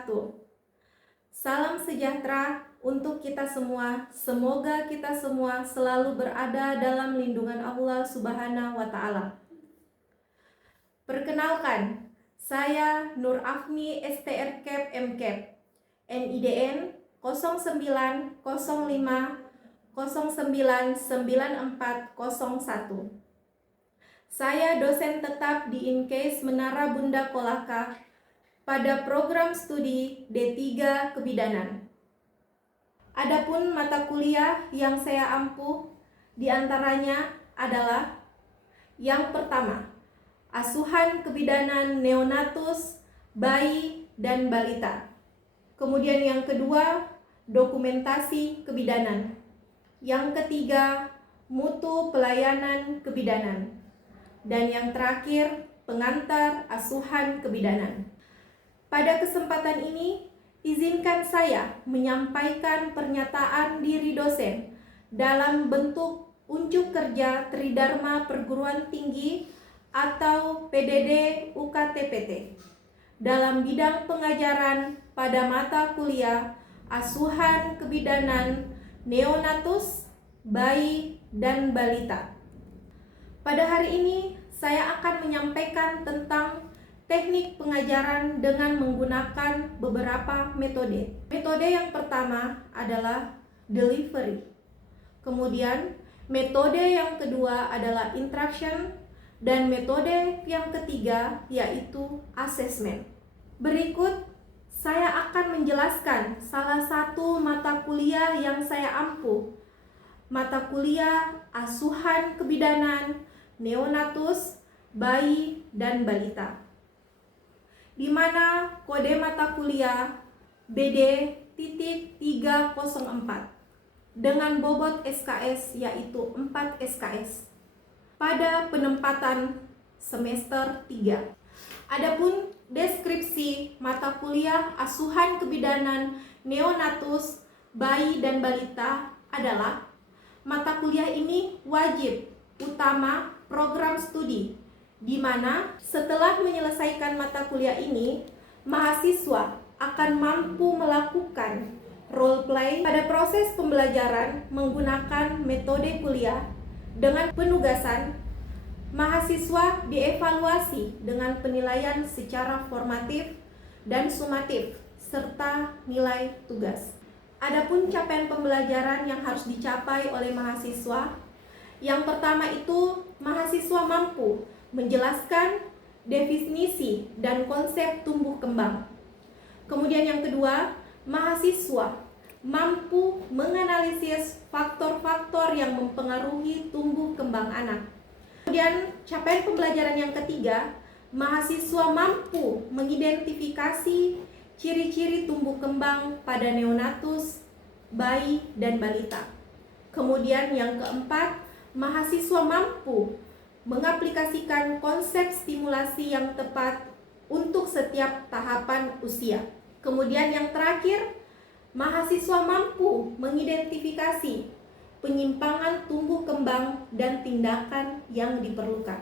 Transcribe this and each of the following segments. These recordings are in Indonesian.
wabarakatuh. Salam sejahtera untuk kita semua. Semoga kita semua selalu berada dalam lindungan Allah Subhanahu wa Ta'ala. Perkenalkan, saya Nur Afni STR Cap MCap, NIDN 09099401. Saya dosen tetap di INCASE Menara Bunda Kolaka pada program studi D3 Kebidanan. Adapun mata kuliah yang saya ampuh diantaranya adalah yang pertama, asuhan kebidanan neonatus, bayi, dan balita. Kemudian yang kedua, dokumentasi kebidanan. Yang ketiga, mutu pelayanan kebidanan. Dan yang terakhir, pengantar asuhan kebidanan. Pada kesempatan ini, izinkan saya menyampaikan pernyataan diri dosen dalam bentuk unjuk kerja Tridharma Perguruan Tinggi atau PDD UKTPT dalam bidang pengajaran pada mata kuliah asuhan kebidanan neonatus, bayi, dan balita. Pada hari ini, saya akan menyampaikan tentang teknik pengajaran dengan menggunakan beberapa metode. Metode yang pertama adalah delivery. Kemudian, metode yang kedua adalah interaction. Dan metode yang ketiga yaitu assessment. Berikut, saya akan menjelaskan salah satu mata kuliah yang saya ampuh. Mata kuliah asuhan kebidanan neonatus, bayi, dan balita, di mana kode mata kuliah BD.304 dengan bobot SKS yaitu 4 SKS pada penempatan semester 3. Adapun deskripsi mata kuliah asuhan kebidanan neonatus, bayi, dan balita adalah mata kuliah ini wajib utama program studi, di mana setelah menyelesaikan mata kuliah ini, mahasiswa akan mampu melakukan role play pada proses pembelajaran menggunakan metode kuliah. Dengan penugasan, mahasiswa dievaluasi dengan penilaian secara formatif dan sumatif serta nilai tugas. Adapun capaian pembelajaran yang harus dicapai oleh mahasiswa, yang pertama itu mahasiswa mampu menjelaskan definisi dan konsep tumbuh kembang. Kemudian yang kedua, mahasiswa mampu menganalisis faktor-faktor yang mempengaruhi tumbuh kembang anak. Kemudian capaian pembelajaran yang ketiga, mahasiswa mampu mengidentifikasi ciri-ciri tumbuh kembang pada neonatus, bayi, dan balita. Kemudian yang keempat, mahasiswa mampu mengaplikasikan konsep stimulasi yang tepat untuk setiap tahapan usia. Kemudian yang terakhir, mahasiswa mampu mengidentifikasi penyimpangan tumbuh kembang dan tindakan yang diperlukan.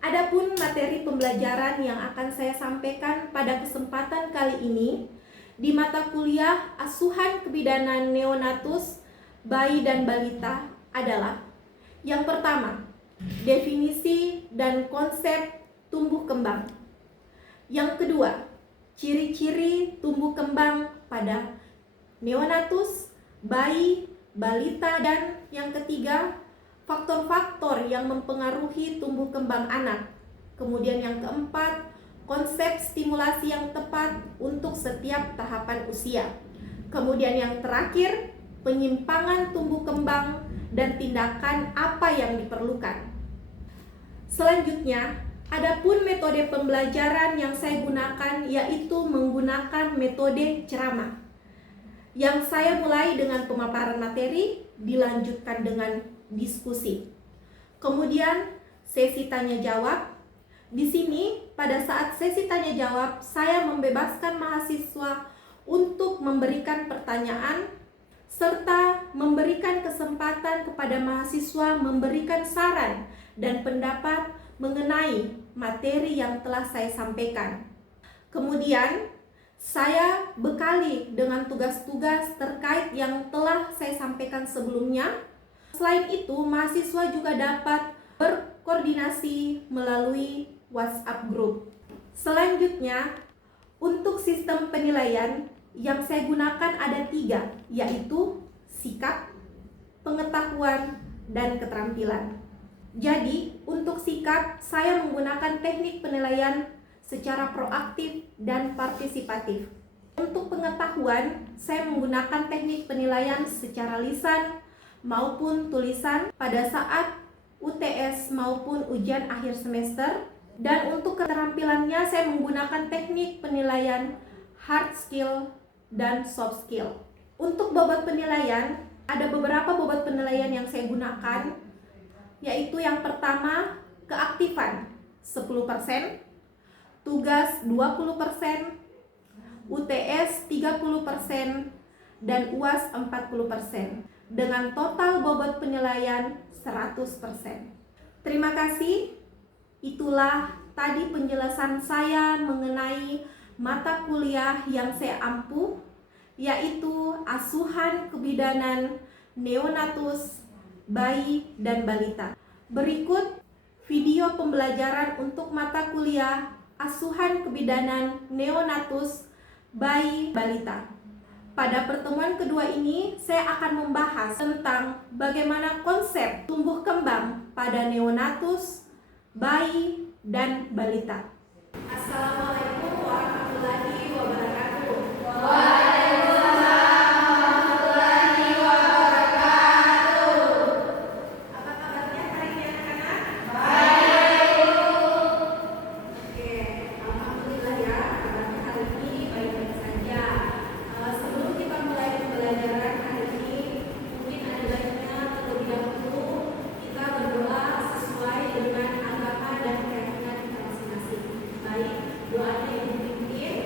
Adapun materi pembelajaran yang akan saya sampaikan pada kesempatan kali ini di mata kuliah asuhan kebidanan neonatus, bayi, dan balita adalah yang pertama, definisi dan konsep tumbuh kembang. Yang kedua, ciri-ciri tumbuh kembang pada neonatus, bayi, balita, dan yang ketiga, faktor-faktor yang mempengaruhi tumbuh kembang anak. Kemudian yang keempat, konsep stimulasi yang tepat untuk setiap tahapan usia. Kemudian yang terakhir, penyimpangan tumbuh kembang dan tindakan apa yang diperlukan. Selanjutnya, adapun metode pembelajaran yang saya gunakan yaitu menggunakan metode ceramah. Yang saya mulai dengan pemaparan materi, dilanjutkan dengan diskusi. Kemudian sesi tanya jawab. Di sini pada saat sesi tanya jawab, saya membebaskan mahasiswa untuk memberikan pertanyaan serta memberikan kesempatan kepada mahasiswa memberikan saran dan pendapat mengenai materi yang telah saya sampaikan. Kemudian, Saya bekali dengan tugas-tugas terkait yang telah saya sampaikan sebelumnya. Selain itu, mahasiswa juga dapat berkoordinasi melalui WhatsApp group. Selanjutnya, untuk sistem penilaian yang saya gunakan ada 3, yaitu sikap, pengetahuan, dan keterampilan. Jadi, untuk sikap, saya menggunakan teknik penilaian secara proaktif dan partisipatif. Untuk pengetahuan, saya menggunakan teknik penilaian secara lisan maupun tulisan pada saat UTS maupun ujian akhir semester. Dan untuk keterampilannya, saya menggunakan teknik penilaian hard skill dan soft skill. Untuk bobot penilaian, ada beberapa bobot penilaian yang saya gunakan, yaitu yang pertama, keaktifan 10%, tugas 20%, UTS 30%, dan UAS 40%, dengan total bobot penilaian 100%. Terima kasih. Itulah tadi penjelasan saya mengenai mata kuliah yang saya ampuh, yaitu asuhan kebidanan neonatus, bayi, dan balita. Berikut video pembelajaran untuk mata kuliah asuhan kebidanan neonatus, bayi, balita. Pada pertemuan kedua ini, saya akan membahas tentang bagaimana konsep tumbuh kembang pada neonatus, bayi, dan balita. Assalamualaikum warahmatullahi wabarakatuh. Waalaikumsalam warahmatullahi wabarakatuh. Apa kabarnya hari ini anak-anak? Baik. Oke, alhamdulillah ya, kabarnya hari ini baik-baik saja. Sebelum kita mulai pembelajaran hari ini, mungkin ada baiknya terlebih dahulu kita berdoa sesuai dengan agama dan keyakinan kita masing-masing. Baik, doanya yang dipimpin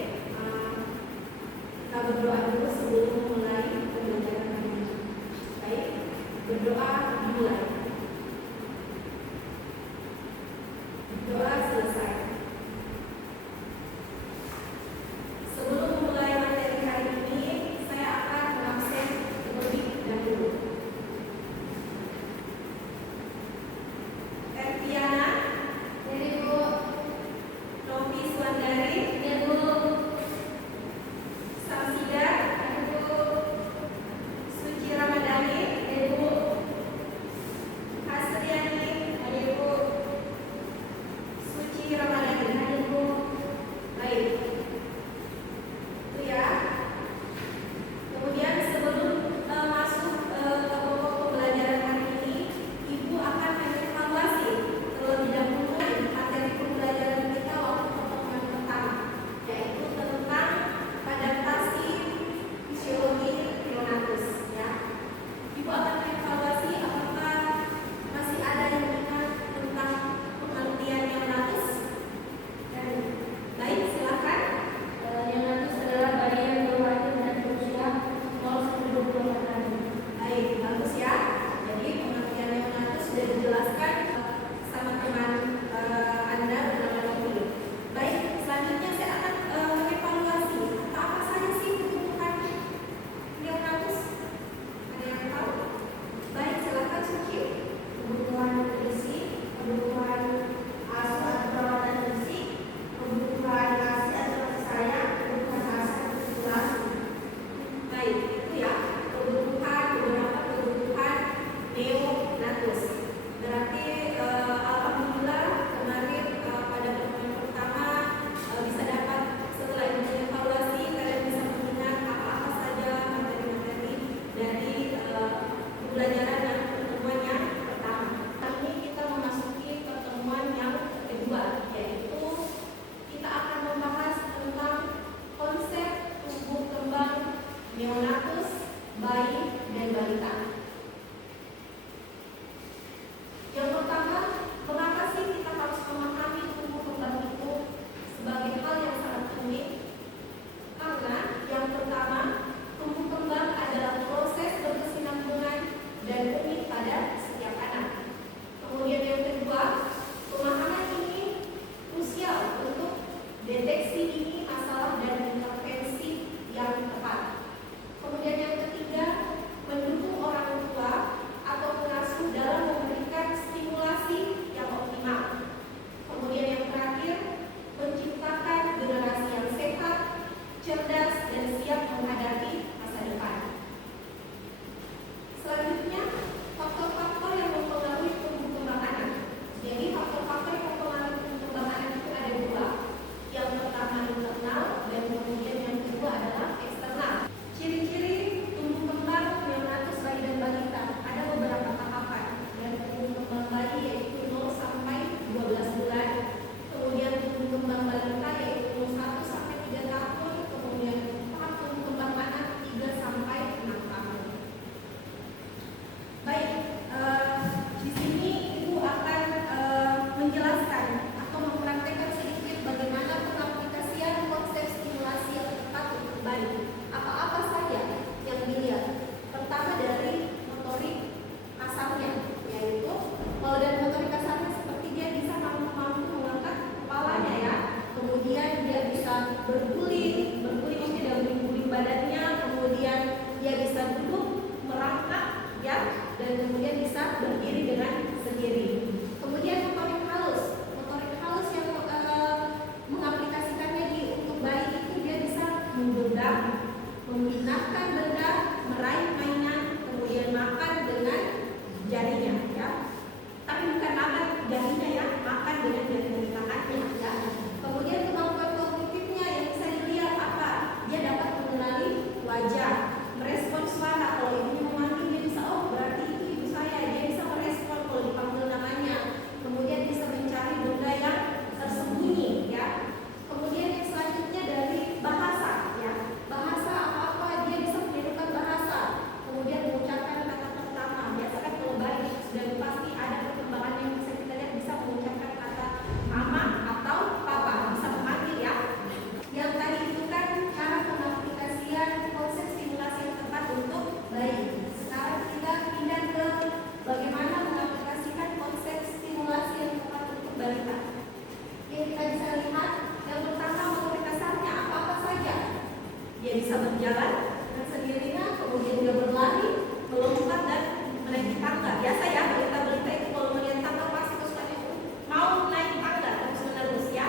berjalan dengan sendirinya, kemudian dia berlari, melompat dan menaiki tangga. Biasa ya, balita-balita itu kalau melihat tangga pasti kesukaan itu mau naik tangga terus-menerus ya.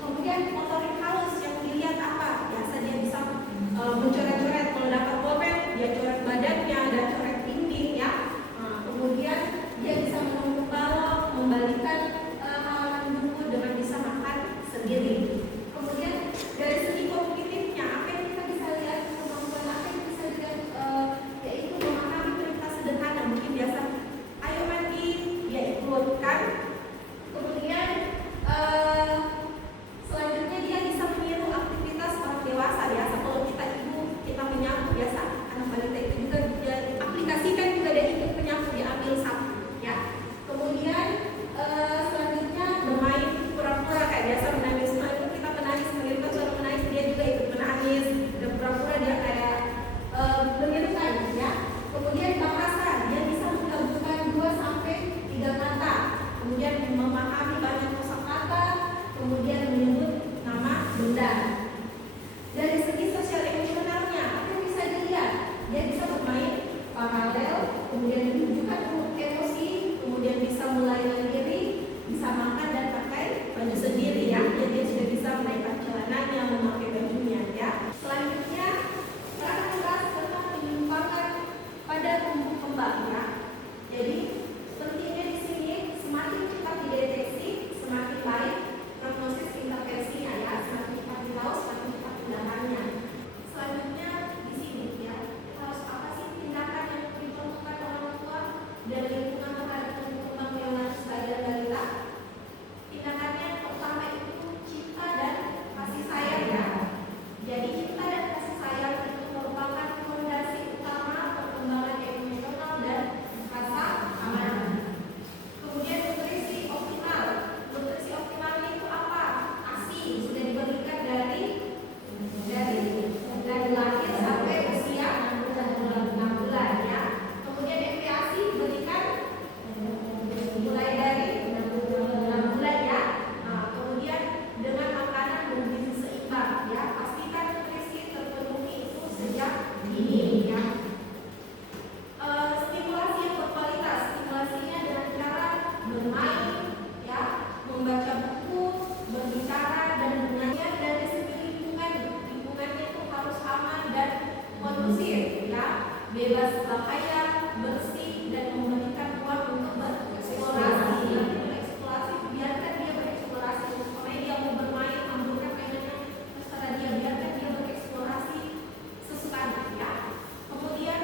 Kemudian motorik halus yang dilihat apa? Biasa dia bisa mencoret-coret, kalau dapat pulpen dia coret badannya dan coret dinding ya. Kemudian dia bisa menumpuk balok, membalikan halaman buku dengan bisa makan sendiri. Kemudian dari segi kognitifnya, apa yang kita bisa lihat, kemampuan apa yang bisa lihat, yaitu memahami perintah sederhana. Mungkin biasa, ayo mandi, dia ikutkan. Kemudian selanjutnya dia bisa meniru aktivitas orang dewasa. Biasa kalau kita ibu, kita menyapu, biasa anak balita itu juga dia aplikasikan juga, dia ikut menyapu, dia ambil sapu ya. Kemudian selanjutnya bermain pura-pura, kayak biasa menangis. Nah, itu kita menangis, menirukan suara menangis, dia juga ikut menangis dan pura-pura dia kayak menirukan ya. Kemudian bahasa, dia bisa menggabungkan 2 sampai 3 kata. Kemudian memahami banyak kosakata, kemudian menyebut nama benda. Dari segi sosial emosionalnya, apa yang bisa dilihat? Dia bisa bermain paralel, kemudian menunjukkan emosi, kemudian bisa mulai mandiri, bisa makan dan pakai baju sendiri ya. Jadi dia sudah bisa menaikkan celananya, memakai bajunya ya. Selanjutnya, kita akan membahas tentang penyimpangan pada tumbuh kembang ya. Jadi pentingnya di sini, semakin cepat dideteksi, semakin baik prognosis intervensinya ya. Semakin cepat ditahu, semakin cepat tindakannya. Selanjutnya di sini ya, harus apa sih tindakan yang diperlukan orang tua dan lingkungan terhadap tumbuh kembang neonatus bayi dan balita? Tindakannya yang pertama itu cinta dan kasih sayang ya. Jadi cinta dan kasih sayang itu merupakan fondasi utama perkembangan emosional dan rasa aman. Kemudian nutrisi optimal. Nutrisi optimalnya itu apa? ASI sudah diberikan dari lahir sampai usia 6 bulan ya. Kemudian MPASI diberikan mulai dari 6 bulan ya. Kemudian dengan makanan bergizi seimbang ya. Pastikan nutrisi terpenuhi itu sejak dini ya. Stimulasi yang berkualitas, stimulasinya dengan cara bermain ya, membaca buku, berbicara dan bernyanyi. Dari segi lingkungannya itu harus aman dan kondusif ya, bebas bahaya, bersih dan memberikan ruang untuk bereksplorasi. Eksplorasi, biarkan dia bereksplorasi. Supaya dia mau bermain, ambilkan mainannya, terserah dia, biarkan dia bereksplorasi sesukanya ya. Kemudian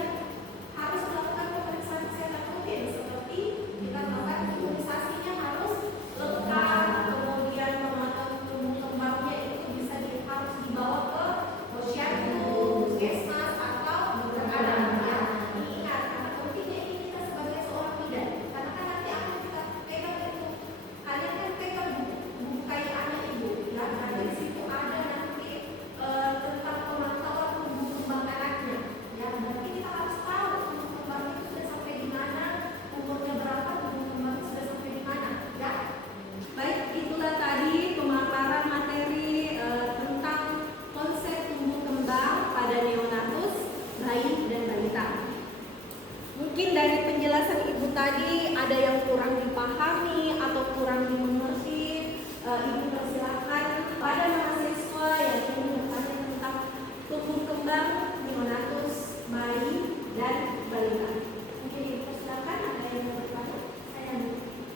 harus melakukan pemeriksaan kesehatan rutin, seperti kita melakukan imunisasinya harus lengkap. Kemudian pemantauan tumbuh kembangnya itu harus dibawa ke posyandu, puskesmas atau dokter anak ya. Ingat, karena pentingnya ini kita sebagai seorang bidan, karena kan nanti akan kita pegang itu, kalian kan pegang buku kayak anak ibu ya. Nanti di situ ada nanti tentang pemantauan tumbuh kembang anaknya ya. Berarti kita harus tahu tumbuh kembang itu sudah sampai di mana, umurnya berapa, tumbuh kembang itu sudah sampai di mana ya. Baik, itulah tadi pemaparan materi tentang konsep tumbuh kembang pada neonatus, bayi dan balita. Mungkin dari penjelasan ibu tadi ada yang kurang dipahami atau kurang dimengerti. Ibu persilahkan pada mahasiswa yang ingin bertanya tentang tumbuh kembang neonatus, bayi dan balita. Mungkin ibu persilahkan, ada yang mau bertanya?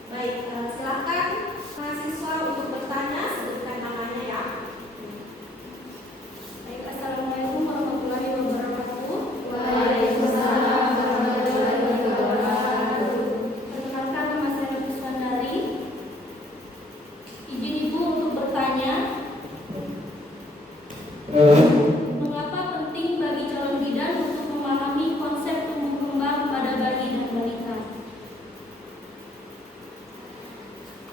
Baik, silakan mahasiswa untuk bertanya, sebutkan namanya ya. Baik, assalamualaikum warahmatullahi wabarakatuh. Waalaikumsalam warahmatullahi wabarakatuh. Perkenalkan, nama saya Puswandari. Izin Ibu untuk bertanya. Mengapa penting bagi calon bidan untuk memahami konsep tumbuh kembang pada bayi dan balita?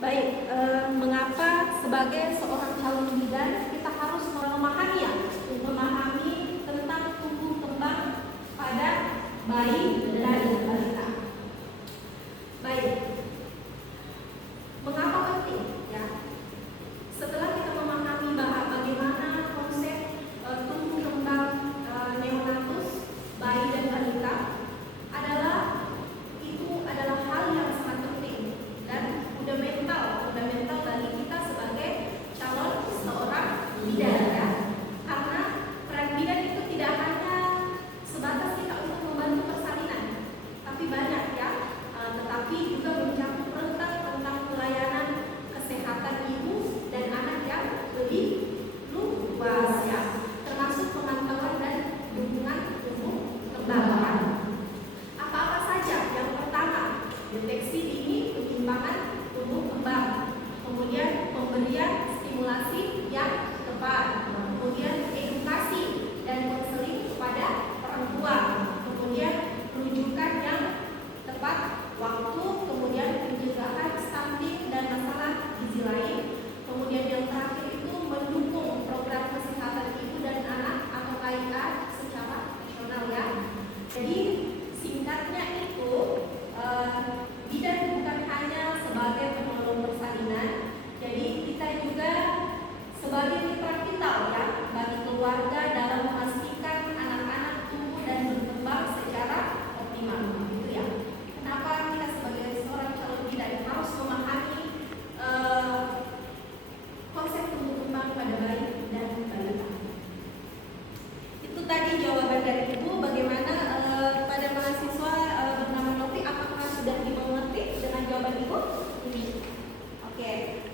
Baik, mengapa sebagai seorang calon bidan kita harus memahami ya, memahami tentang tumbuh kembang pada bayi dan balita. Baik, mengapa penting ya? Setelah kita memahami bagaimana konsep tumbuh kembang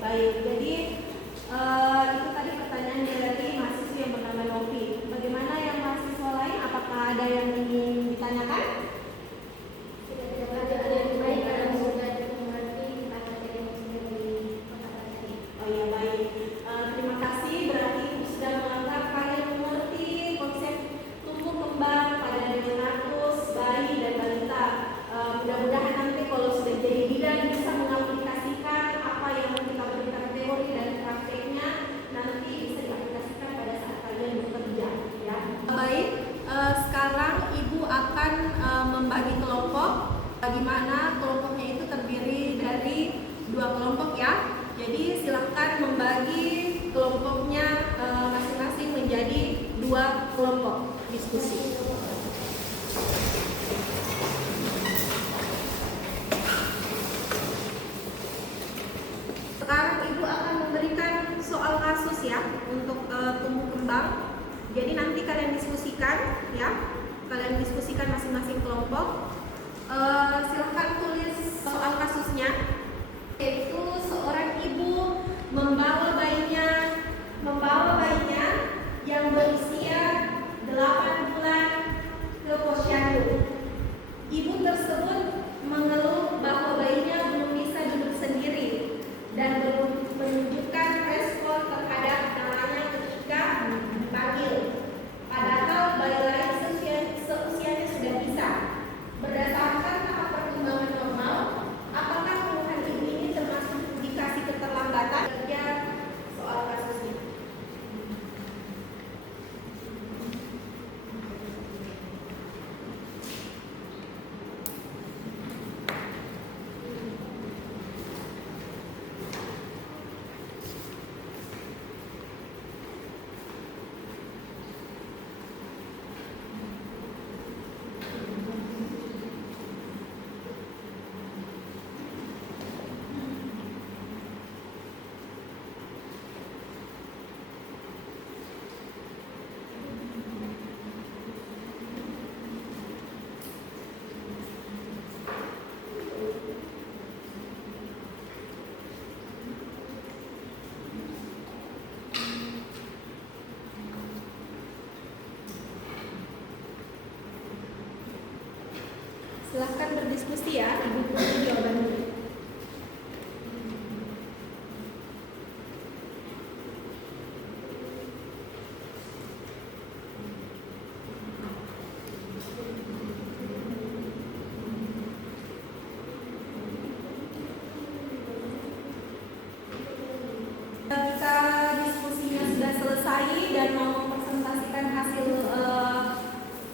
baik. Jadi itu tadi pertanyaan dari mahasiswa yang bernama Novi. Bagaimana yang mahasiswa lain? Apakah ada yang ingin ditanyakan? Oh ya, baik. Terima kasih. Berarti Ibu sudah menganggap kalian mengerti konsep tumbuh kembang pada neonatus, bayi dan balita. Mudah-mudahan nanti kalau sudah jadi bidan bisa mengaplikasikan apa yang kita berikan teori dan prakteknya, nanti bisa diaplikasikan pada saat kalian bekerja. Ya. Baik. Sekarang Ibu akan membagi kelompok, di mana kelompoknya itu terdiri dari 2 kelompok ya. Jadi silahkan membagi kelompoknya masing-masing menjadi 2 kelompok diskusi. Sekarang Ibu akan memberikan soal kasus ya untuk tumbuh kembang. Jadi nanti kalian diskusikan ya, kalian diskusikan masing-masing kelompok. Silahkan tulis soal kasusnya, yaitu seorang ibu membawa bayinya yang berusia 8 bulan ke posyandu. Ibu tersebut mengeluh bahwa bayinya belum bisa duduk sendiri dan belum menunjukkan respon terhadap namanya ketika dipanggil. Padahal bayi lain seusianya sudah bisa. Berdasarkan tahap perkembangan normal, apakah keluhan ibu ini termasuk indikasi keterlambatan? Kerja soal kasusnya. Silahkan berdiskusi ya, Ibu tunggu jawaban dulu. Ketika diskusinya sudah selesai dan mau mempresentasikan hasil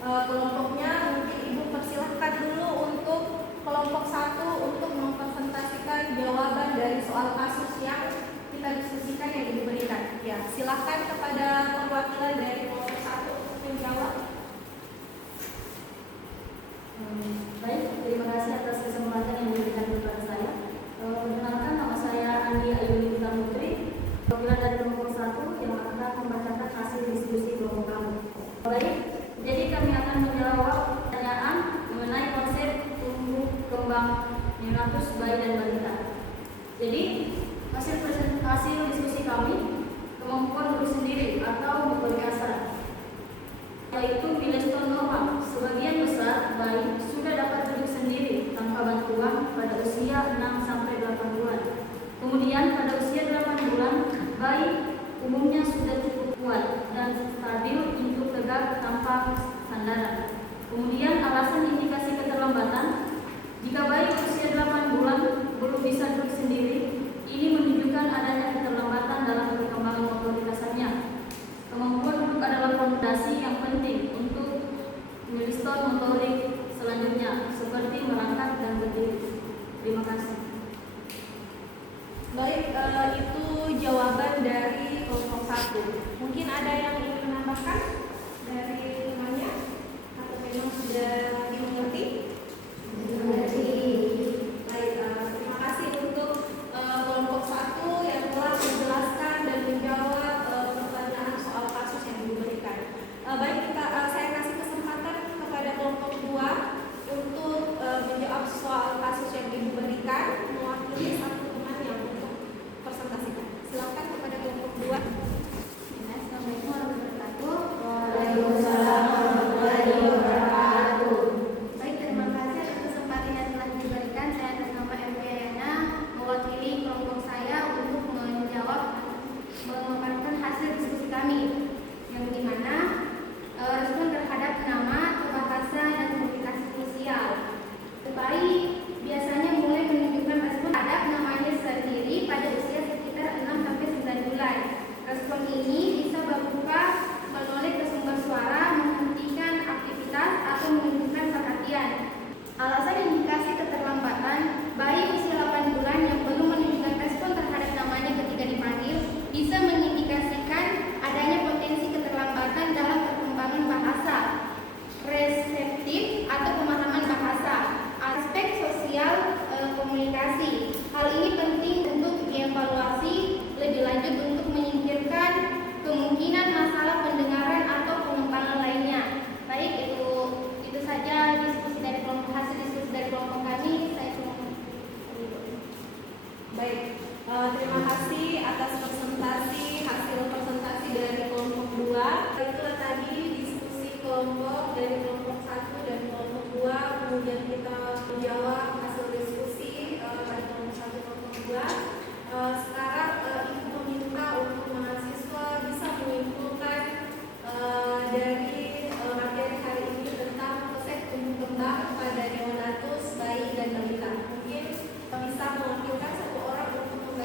kelompoknya, mungkin Ibu persilahkan dulu untuk kelompok 1 untuk mempresentasikan jawaban dari soal kasus yang kita diskusikan yang diberikan. Ya, silahkan kepada perwakilan dari kelompok 1 untuk menjawab. Baik, terima kasih atas kesempatan yang diberikan kepada saya. Perkenalkan, nama saya Andi Ayuni Putri, perwakilan dari kelompok 1 yang akan membacakan hasil diskusi kelompok kami. Baik, jadi kami akan menjawab pertanyaan mengenai konsep tumbuh kembang neonatus, bayi dan balita. Jadi hasil diskusi kami, kemampuan duduk sendiri atau motorik kasar, yaitu milestone normal. Sebagian besar bayi sudah dapat duduk sendiri tanpa bantuan pada usia 6-8 bulan. Kemudian pada usia 8 bulan, bayi umumnya sudah cukup kuat dan stabil untuk tegak tanpa sandaran. Kemudian alasan indikasi keterlambatan, jika bayi usia 8 bulan belum bisa duduk sendiri, ini menunjukkan adanya keterlambatan dalam perkembangan motorik kasarnya. Kemampuan duduk adalah fondasi yang penting untuk milestone motorik selanjutnya, seperti merangkak dan berdiri. Terima kasih. Baik, itu jawaban dari kelompok 1. Mungkin ada yang ingin menambahkan dari temannya atau memang sudah dimengerti? Baik, terima kasih untuk kelompok 1 yang telah menjelaskan dan menjawab pertanyaan soal kasus yang diberikan. Baik, saya kasih kesempatan kepada kelompok 2 untuk menjawab soal kasus yang diberikan, mewakili satu teman yang untuk presentasi.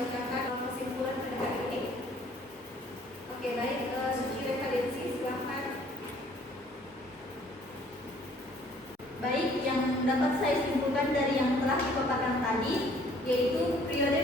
membacakan kesimpulan pada hari ini. Oke, baik, Suci Revadensi, silahkan. Baik, yang dapat saya simpulkan dari yang telah dipaparkan tadi, yaitu periode